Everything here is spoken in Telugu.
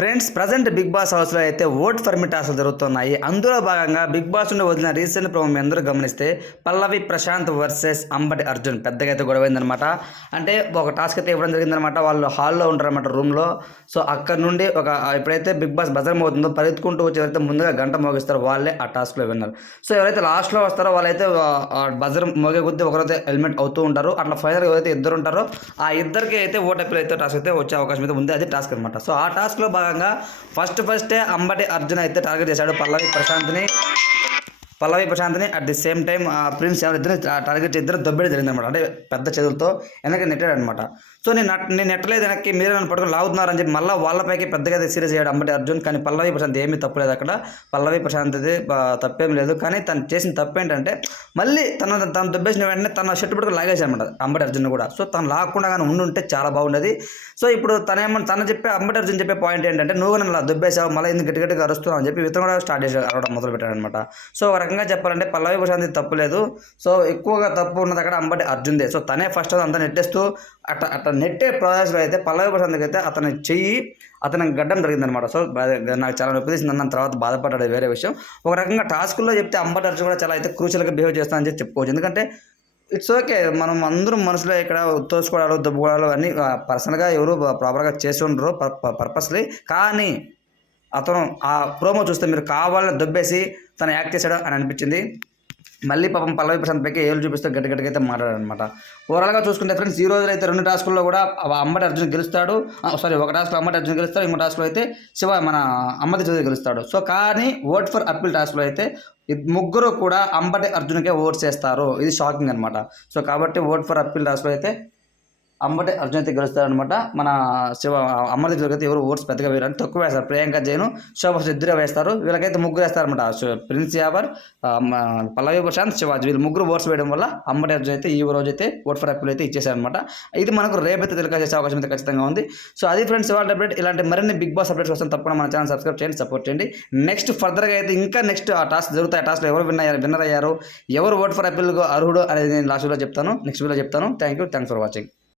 ఫ్రెండ్స్ ప్రజెంట్ బిగ్ బాస్ హౌస్లో అయితే ఓట్ ఫర్ మీ టాస్క్లు జరుగుతున్నాయి. అందులో భాగంగా బిగ్ బాస్ నుండి వదిలిన రీసెంట్ ప్రోమో మీ అందరూ గమనిస్తే పల్లవి ప్రశాంత్ వర్సెస్ అంబటి అర్జున్ పెద్దగా అయితే గొడవైందనమాట. అంటే ఒక టాస్క్ అయితే ఇవ్వడం జరిగిందనమాట. వాళ్ళు హాల్లో ఉంటారన్నమాట రూమ్లో. సో అక్కడ నుండి ఎప్పుడైతే బిగ్ బాస్ బజర్ మోగుతుందో పరిగెత్తుకుంటూ వచ్చి ఎవరైతే ముందుగా గంట మోగిస్తారో వాళ్ళే ఆ టాస్క్లో విన్నారు. సో ఎవరైతే లాస్ట్లో వస్తారో వాళ్ళైతే బజర్ మోగే కొద్దీ ఒకరైతే ఎలిమెంట్ అవుతూ ఉంటారు. అట్లా ఫైనల్ ఎవరైతే ఇద్దరు ఉంటారో ఆ ఇద్దరికి అయితే ఓట్ అప్పీల్ అయితే టాస్క్ అయితే వచ్చే అవకాశం అయితే ఉంది. అది టాస్క్ అనమాట. సో ఆ టాస్క్లో భాగంగా ఫస్టే అంబటి అర్జున్ అయితే టార్గెట్ చేశాడు పల్లవి ప్రశాంత్ని at the same time prince ఎవరిద్దరు టార్గెట్ ఇద్దరు దొబ్బేది జరిగిందనమాట. అంటే పెద్ద చేతులతో వెనక్కి నెట్టాడు అనమాట. సో నేను నెట్టలేదు వెనక్కి, మీరు నన్ను పట్టుకుని లాగుతున్నారని చెప్పి మళ్ళీ వాళ్ళపైకి పెద్దగా సీరియస్ అయ్యాడు అంబటి అర్జున్. కానీ పల్లవి ప్రశాంత్ ఏమీ తప్పులేదు అక్కడ. పల్లవి ప్రశాంత్ది తప్పేం లేదు. కానీ తను చేసిన తప్పు ఏంటంటే మళ్ళీ తను దొబ్బేసిన వెంటనే తన షర్ట్ పట్టుకుని లాగేశాడు అనమాట అంబటి అర్జున్ కూడా. సో తను లాగకుండా కానీ ఉండుంటే చాలా బాగుండేది. సో ఇప్పుడు అంబటి అర్జున్ చెప్పే పాయింట్ ఏంటంటే నువ్వు నన్ను అలా దొబ్బేసావు, మళ్ళీ ఎందుకు గట్టిగా అరుస్తున్నావు అని చెప్పి ఇతను కూడా స్టార్ట్ చేసి అరవడం మొదలు పెట్టాడు అనమాట. సో ఒక రకంగా చెప్పాలంటే పల్లవి ప్రశాంత్ తప్పు లేదు. సో ఎక్కువగా తప్పు ఉన్నది అక్కడ అంబటి అర్జున్దే. సో తనే ఫస్ట్ అంతా నెట్టేస్తూ అట్లా నెట్టే ప్రాసెస్లో అయితే పల్లవి ప్రశాంత్కి అయితే అతని గడ్డం జరిగిందనమాట. సో నాకు చాలా నొప్పి తీసింది అన్న తర్వాత బాధపడ్డాడు, వేరే విషయం. ఒక రకంగా టాస్కుల్లో చెప్తే అంబటి అర్జున్ కూడా చాలా అయితే క్రూషియల్గా బిహేవ్ చేస్తానని చెప్పి చెప్పుకోవచ్చు. ఎందుకంటే ఇట్స్ ఓకే, మనం అందరం మనసులో ఇక్కడ తోసుకోవడాలు దొబ్బుకోవడాలు అన్నీ పర్సనల్గా ఎవరు ప్రాపర్గా చేసి ఉండరు పర్పస్లీ. కానీ అతను ఆ ప్రోమో చూస్తే మీరు కావాలని దొబ్బేసి తను యాక్ట్ చేశాడు అని అనిపించింది. మళ్ళీ పాపం పల్లవి ప్రశాంత్ పైకి ఏళ్ళు చూపిస్తూ గట్టిగా అయితే మాట్లాడారనమాట. ఓవరాల్గా చూసుకుంటే ఫ్రెండ్స్ ఈ రోజులో అయితే 2 టాస్కుల్లో కూడా అంబటి అర్జున్ గెలుస్తాడు. ఒక టాస్క్లో అంబటి అర్జున్ గెలుస్తాడు, ఇంకో టాస్క్లో అయితే మన అంబటి చౌదరి గెలుస్తాడు. సో కానీ ఓట్ ఫర్ అప్పీల్ టాస్క్లో అయితే ముగ్గురు కూడా అంబటి అర్జున్కే ఓట్ చేస్తారు. ఇది షాకింగ్ అనమాట. సో కాబట్టి ఓట్ ఫర్ అప్పీల్ టాస్క్లో అయితే అంబటి అర్జున్ అయితే గెలుస్తారనమాట. మన అమర్ దగ్గర అయితే ఎవరు ఓట్స్ పెద్దగా వేయరు, తక్కువ వేస్తారు. ప్రియాంక జైన్, శోభ ఇద్దరే వేస్తారు. వీళ్ళకైతే ముగ్గురు వేస్తారనమాట. ప్రిన్స్ యావర్, పల్లవి ప్రశాంత్, శివాజీ వీళ్ళు ముగ్గురు ఓట్స్ వేయడం వల్ల అంబటి అర్జున్ అయితే ఈ రోజు అయితే ఓట్ ఫర్ అప్పీల్ అయితే ఇచ్చేసారనమాట. ఇది మనకు రేపైతే తెలియజేసే అవకాశం అయితే ఖచ్చితంగా ఉంది. సో అది ఫ్రెండ్స్ ఇవాళ అప్డేట్. ఇలాంటి మరిన్ని బిగ్ బాస్ అప్డేట్స్ కోసం తప్పకుండా మన ఛానల్ సబ్స్క్రైబ్ చేయండి, సపోర్ట్ చేయండి. నెక్స్ట్ ఫర్దర్గా అయితే ఇంకా నెక్స్ట్ ఆ టాస్క్ జరుగుతాయి. ఆ టాస్క్లో ఎవరు విన్నర్ అయ్యారు, ఎవరు ఓట్ ఫర్ అప్పీల్ అర్హుడు అనేది నేను లాస్ట్ వీడియోలో చెప్తాను, నెక్స్ట్ వీడియోలో చెప్తాను. Thanks for watching.